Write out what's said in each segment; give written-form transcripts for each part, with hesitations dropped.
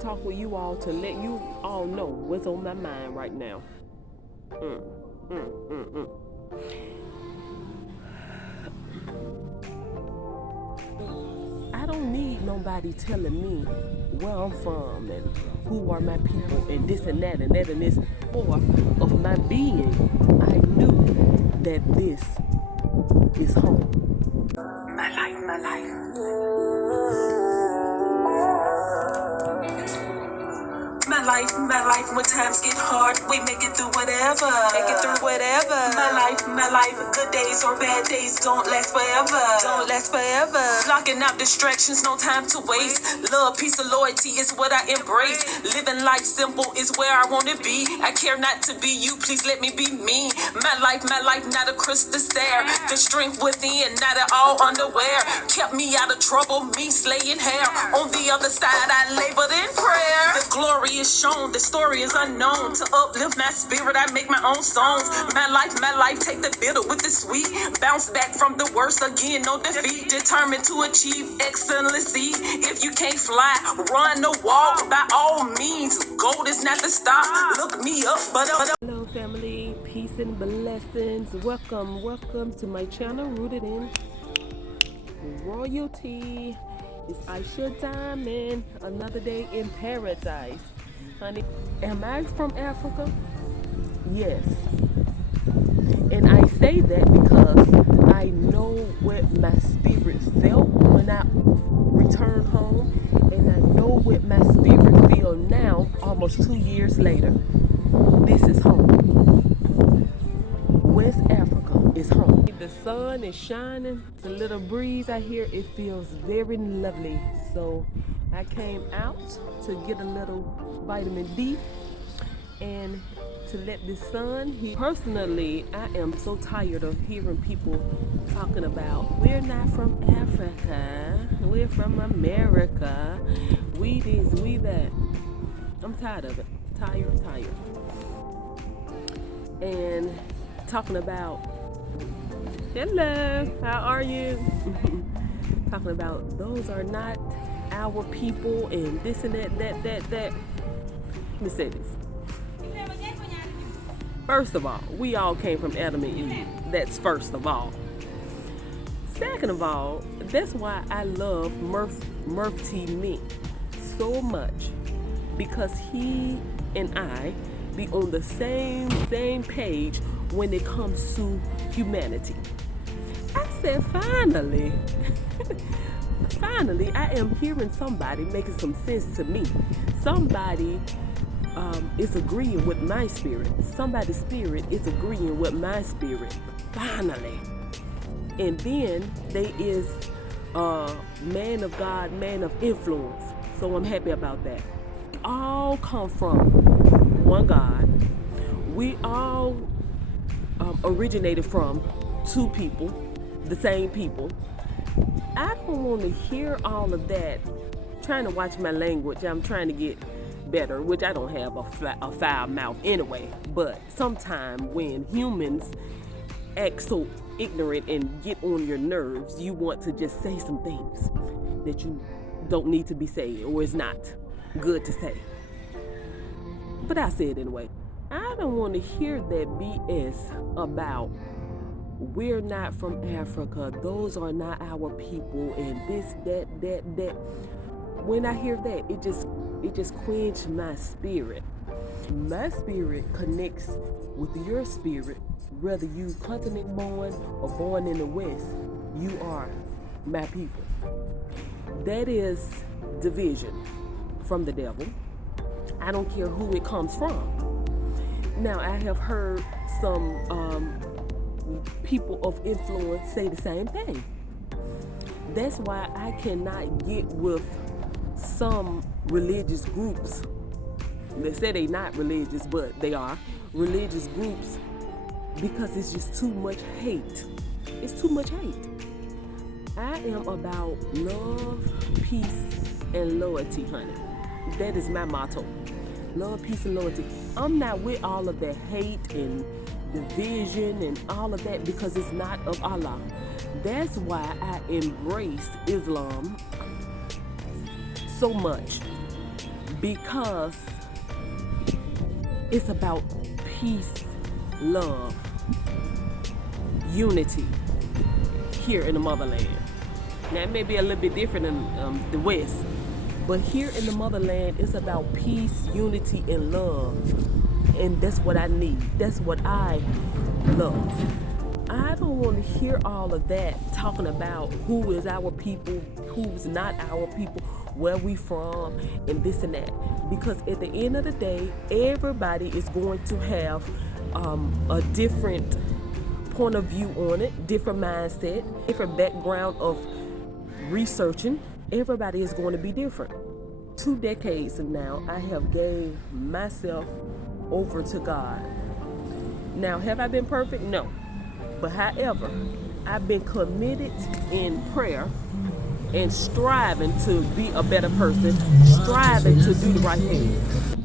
talk with you all to let you all know what's on my mind right now. I don't need nobody telling me where I'm from and who are my people and this and that and that and this. More of my being, I knew that this is home. My life, my life. My life, when times get hard, we make it through whatever. My life, good days or bad days don't last forever. Blocking out distractions, no time to waste. Love, peace, and loyalty is what I embrace. Living life simple is where I want to be. I care not to be you, please let me be me. My life, not a crystal stair. The strength within, not at all underwear. Kept me out of trouble, me slaying hair. On the other side, I labored in prayer. The glory is shown, the story is unknown. To uplift my spirit, I make my own songs. My life, take the bitter with the sweet. Bounce back from the worst, again, no defeat. Determined to achieve excellency. If you can't fly, run or walk. By all means, gold is not the stop. Look me up, but Hello family, peace and blessings. Welcome to my channel, Rooted in Royalty. It's Aa-Isha Diamond, another day in paradise. Honey, am I from Africa? Yes. And I say that because I know what my spirit felt when I returned home, and I know what my spirit feels now, almost 2 years later. This is home. West Africa is home. The sun is shining. It's a little breeze I hear. It feels very lovely. So I came out to get a little vitamin D and to let the sun hit. Personally, I am so tired of hearing people talking about we're not from Africa, we're from America, we this, we that. I'm tired of it. Tired. And talking about, hello, how are you? Talking about those are not our people and this and that. Let me say this. First of all, we all came from Adam and Eve. That's first of all. Second of all, that's why I love Murph T. Mink so much, because he and I be on the same page when it comes to humanity. I said, finally, I am hearing somebody making some sense to me. Somebody is agreeing with my spirit. Somebody's spirit is agreeing with my spirit. Finally. And then there is a man of God, man of influence. So I'm happy about that. We all come from one God. We all originated from two people, the same people. I don't want to hear all of that. I'm trying to watch my language. I'm trying to get better, which I don't have a foul mouth anyway. But sometimes when humans act so ignorant and get on your nerves, you want to just say some things that you don't need to be said, or is not good to say. But I say it anyway. I don't want to hear that BS about we're not from Africa, those are not our people, and this, that. When I hear that, it just quenches my spirit. My spirit connects with your spirit, whether you continent born or born in the West. You are my people. That is division from the devil. I don't care who it comes from. Now, I have heard some people of influence say the same thing. That's why I cannot get with some religious groups. They say they're not religious, but they are religious groups, because it's just too much hate. It's too much hate. I am about love, peace, and loyalty, honey. That is my motto. Love, peace, and loyalty. I'm not with all of that hate and division and all of that, because it's not of Allah. That's why I embrace Islam so much, because it's about peace, love, unity here in the motherland. Now, it may be a little bit different in the West, but here in the motherland, it's about peace, unity, and love. And that's what I need. That's what I love. I don't want to hear all of that talking about who is our people, who's not our people, where we from, and this and that. Because at the end of the day, everybody is going to have a different point of view on it, different mindset, different background of researching. Everybody is going to be different. 2 decades now, I have gave myself over to God. Now, have I been perfect? No. But however, I've been committed in prayer and striving to be a better person, striving to do the right thing.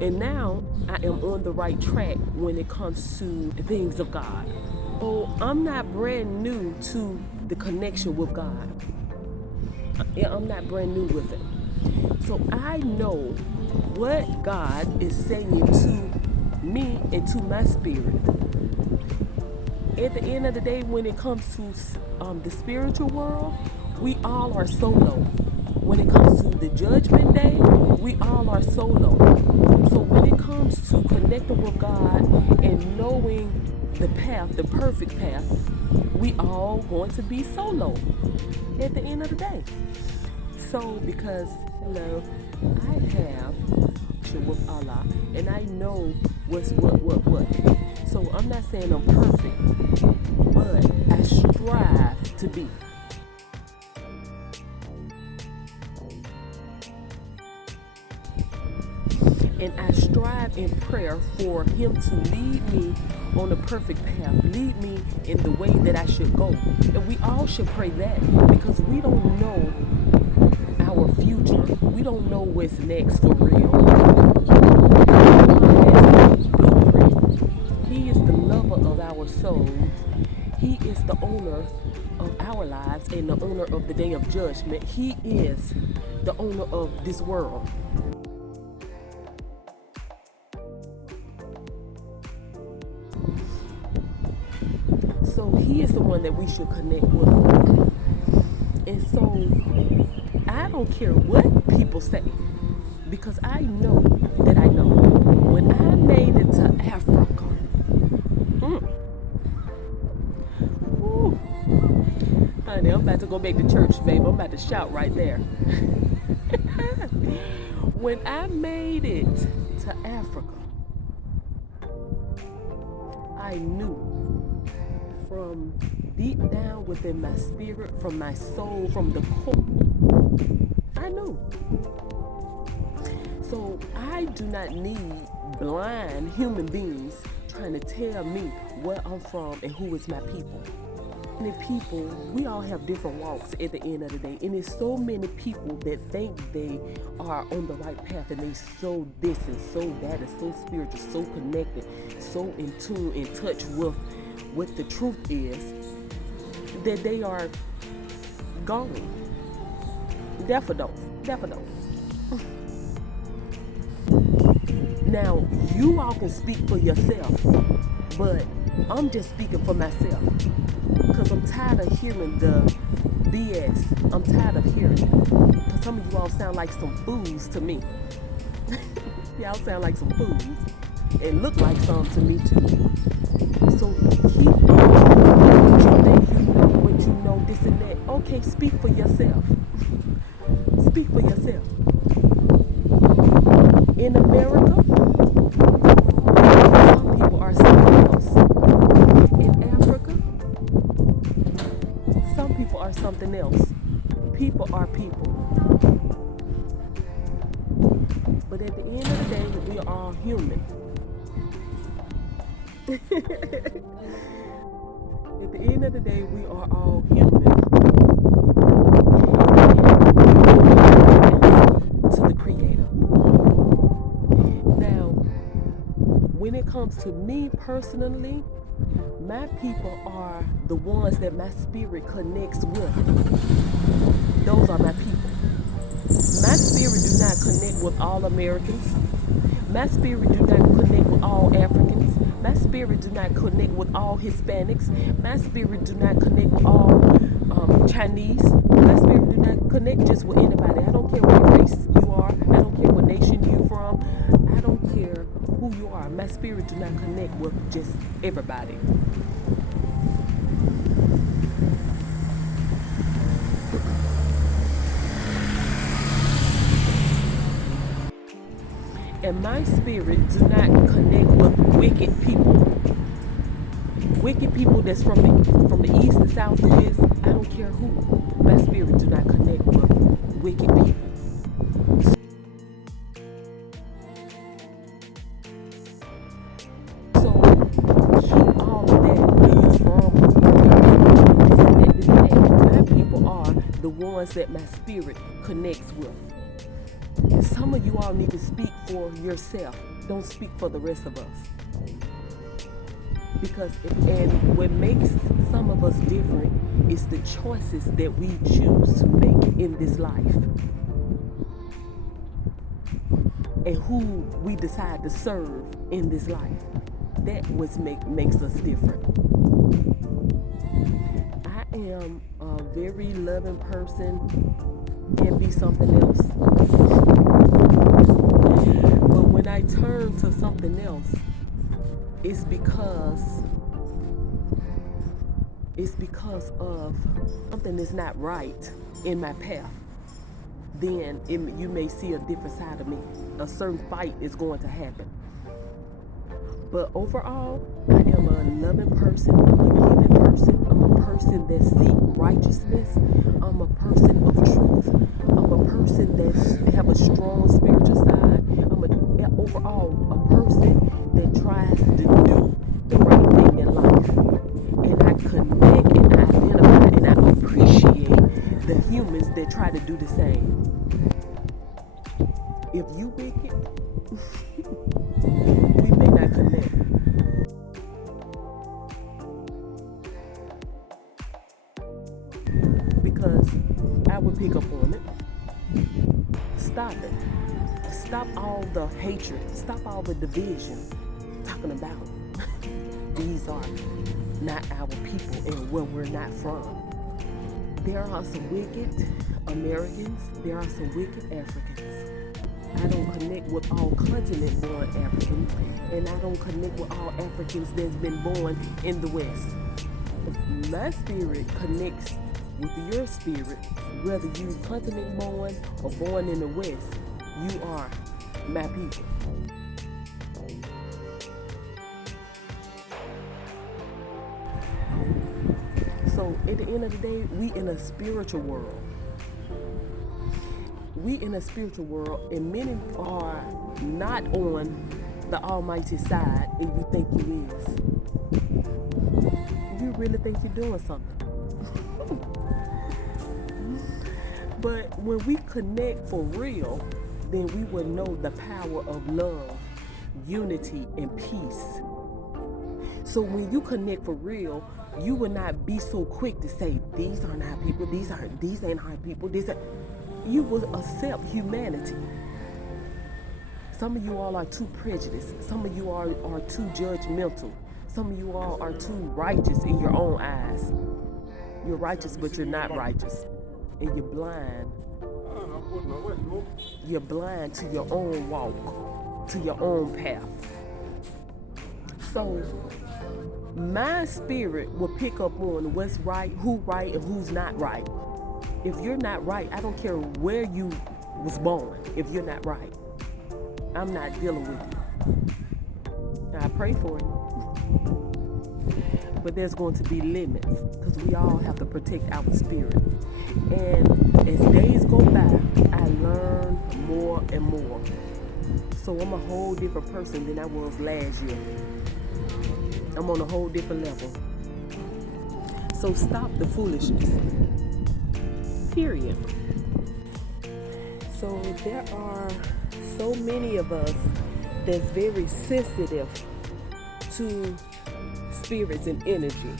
And now I am on the right track when it comes to things of God. So I'm not brand new to the connection with God. I'm not brand new with it. So I know what God is saying to me and to my spirit. At the end of the day, when it comes to the spiritual world, we all are solo. When it comes to the judgment day, we all are solo. So when it comes to connecting with God and knowing the path, the perfect path, we all going to be solo at the end of the day. So because, hello, I have with Allah, and I know what's what. So I'm not saying I'm perfect, but I strive to be. And I strive in prayer for Him to lead me on the perfect path, lead me in the way that I should go. And we all should pray that, because we don't know our future. We don't know what's next for real. He is the lover of our soul. He is the owner of our lives and the owner of the day of judgment. He is the owner of this world. So He is the one that we should connect with. And so I don't care what people say, because I know that I know. When I made it to Africa, honey, I'm about to go back to church, babe. I'm about to shout right there. When I made it to Africa, I knew from deep down within my spirit, from my soul, from the core, I knew. So I do not need blind human beings trying to tell me where I'm from and who is my people. Many people, we all have different walks at the end of the day, and there's so many people that think they are on the right path, and they so this and so that, and so spiritual, so connected, so in tune, in touch with what the truth is, that they are gone. Daffodil. Now, you all can speak for yourself, but I'm just speaking for myself, because I'm tired of hearing the BS. I'm tired of hearing it, because some of you all sound like some fools to me. Y'all sound like some fools, and look like some to me too. So keep what you know, this and that. Okay, speak for yourself. Speak for yourself. In America, some people are something else. In Africa, some people are something else. People are people. But at the end of the day, we are all human. At the end of the day, we are all human. To the Creator. Now, when it comes to me personally, my people are the ones that my spirit connects with. Those are my people. My spirit do not connect with all Americans. My spirit do not connect with all Africans. My spirit do not connect with all Hispanics. My spirit do not connect with all Chinese. My spirit do not connect just with anybody. I don't care what race you are. I don't care what nation you're from. I don't care who you are. My spirit do not connect with just everybody. And my spirit do not connect with wicked people. Wicked people that's from the east, the south, the west. I don't care who. My spirit do not connect with wicked people. So keep all of that where you from, this and that. My people are the ones that my spirit connects with. Some of you all need to speak for yourself. Don't speak for the rest of us. Because what makes some of us different is the choices that we choose to make in this life. And who we decide to serve in this life. That what makes us different. I am a very loving person. Can be something else. But when I turn to something else, it's because of something that's not right in my path. Then you may see a different side of me. A certain fight is going to happen. But overall, I am a loving person. I'm a giving person. I'm a person that seeks righteousness. I'm a person of truth. I'm a person that have a strong spiritual side. I'm overall a person that tries to do the right thing in life. And I connect and I identify and I appreciate the humans that try to do the same. If you wicked, we may not connect. Because I would pick up on it. Stop it. Stop all the hatred. Stop all the division. Talking about these are not our people and where we're not from. There are some wicked Americans. There are some wicked Africans. I don't connect with all continent-born Africans, and I don't connect with all Africans that's been born in the West. My spirit connects with your spirit, whether you continent-born or born in the West. You are my people. So at the end of the day, we in a spiritual world. We in a spiritual world, and many are not on the Almighty side, and you think you is. You really think you're doing something. But when we connect for real, then we will know the power of love, unity, and peace. So when you connect for real, you will not be so quick to say, these aren't our people, these ain't our people, you will accept humanity. Some of you all are too prejudiced. Some of you are too judgmental. Some of you all are too righteous in your own eyes. You're righteous, but you're not righteous. And you're blind. You're blind to your own walk, to your own path. So my spirit will pick up on what's right, who's right, and who's not right. If you're not right, I don't care where you was born. If you're not right, I'm not dealing with you. I pray for you. But there's going to be limits because we all have to protect our spirit. And as days go by, I learn more and more. So I'm a whole different person than I was last year. I'm on a whole different level. So stop the foolishness. Period. So there are so many of us that's very sensitive to spirits and energy.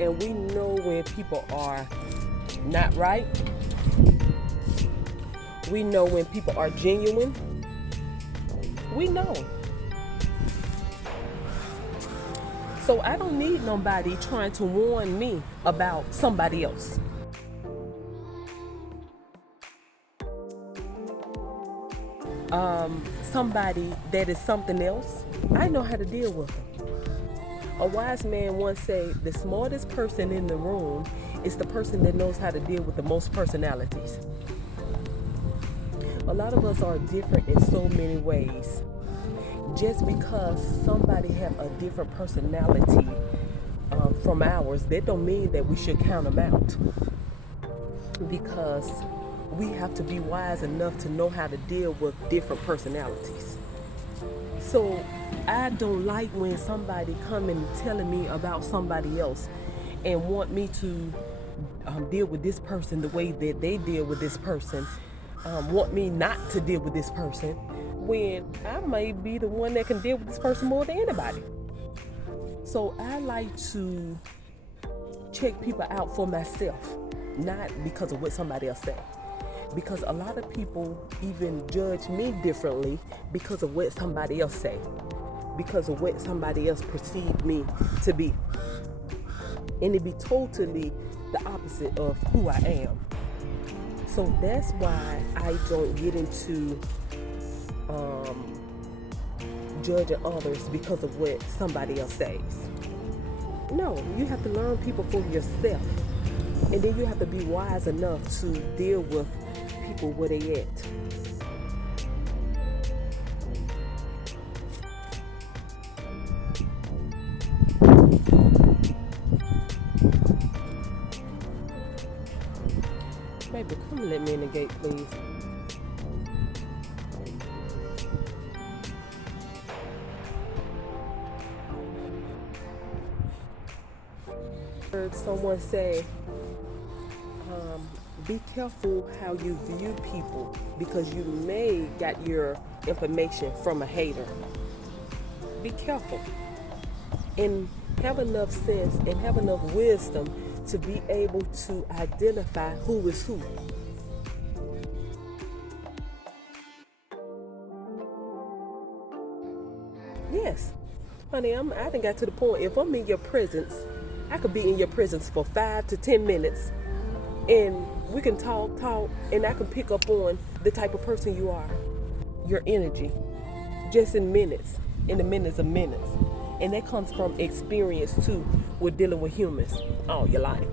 And we know when people are not right We know when people are genuine. We know. So I don't need nobody trying to warn me about somebody else. Somebody that is something else, I know how to deal with them. A wise man once said, the smartest person in the room is the person that knows how to deal with the most personalities. A lot of us are different in so many ways. Just because somebody have a different personality from ours, that don't mean that we should count them out. Because we have to be wise enough to know how to deal with different personalities. So I don't like when somebody come and telling me about somebody else and want me to deal with this person the way that they deal with this person, want me not to deal with this person, when I may be the one that can deal with this person more than anybody. So I like to check people out for myself, not because of what somebody else said. Because a lot of people even judge me differently because of what somebody else say, because of what somebody else perceived me to be. And it be totally the opposite of who I am. So that's why I don't get into judging others because of what somebody else says. No, you have to learn people for yourself. And then you have to be wise enough to deal with people where they at. Baby, come let me in the gate, please. I heard someone say, be careful how you view people because you may got your information from a hater. Be careful and have enough sense and have enough wisdom to be able to identify who is who. Yes, honey, I done got to the point, if I'm in your presence, I could be in your presence for 5 to 10 minutes and we can talk, and I can pick up on the type of person you are, your energy, just in minutes, in the minutes of minutes. And that comes from experience too, with dealing with humans all your life.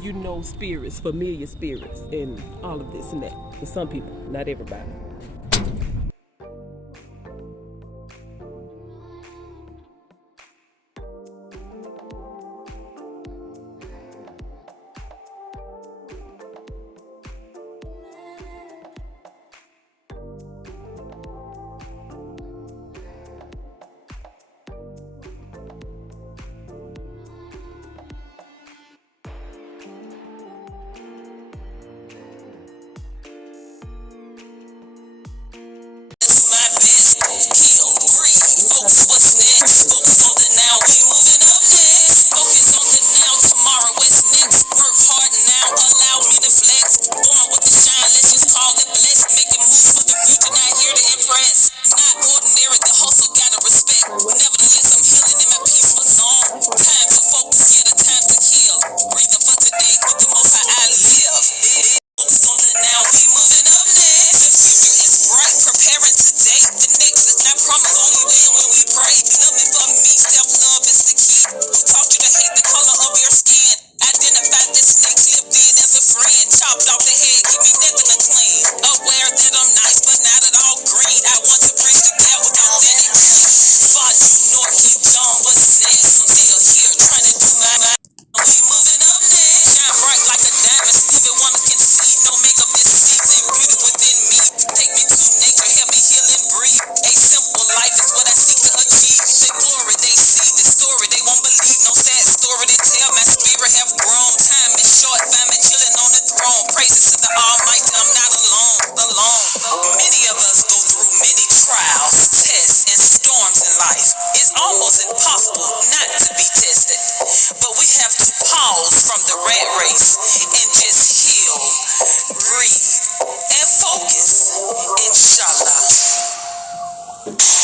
You know spirits, familiar spirits, and all of this and that. For some people, not everybody. What's next? Focus on the now, we moving up next. Focus on the now, tomorrow what's next? Work hard now, allow me to flex. Born with the shine, let's just call it blessed. Making moves for the future, not here to impress. Not ordinary, the hustle gotta respect. Nevertheless, I'm healing in my peaceful zone. Time to focus, yeah, the time to heal. Breathing for today, with the most high I live. Focus on the now, we moving up next. The future is bright, preparing today. The next is not promised, only when we pray. Loving for me, self-love is the key. Who taught you to hate the color of your skin? Identify this snake slipped in as a friend. Chopped off the head, give me nothing to clean. Aware that I'm nice, but not at all green. I want to preach the devil with authentic peace. Fought you, nor keep John, what's next? I'm still here, trying to do my we moving up next. Shine bright like a diamond, even one can see. No makeup, this season, beauty within me. Take me to nature, help me heal and breathe. A simple life is what I seek to achieve. The glory they see, the story they won't believe. No sad story to tell, my spirit have grown. Time is short, find me chilling on the throne. Praises to the Almighty, I'm not alone. Many of us go through many trials, tests, and storms in life. It's almost impossible not to be tested. But we have to pause from the rat race and just heal, breathe, up.